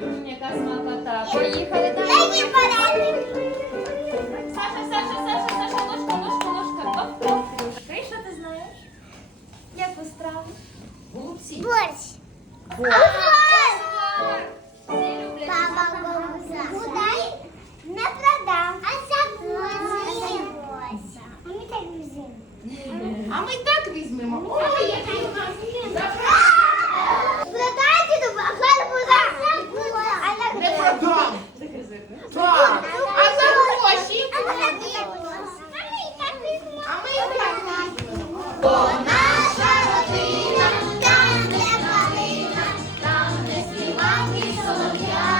Великі смокота. Поїхали домові. Саша, Саша, Саша, Саша, ложка, ложка, ложка, копко. Швидший, що ти знаєш? Як Борщ. Борщ. Борщ. Борщ. Папа папа А ми так візьмемо. Ой, у нас є. до гарбу за не продам. Так. А за гроші? А ми так візьмемо. А ми так візьмемо. Там, де там, де співав і солов'я.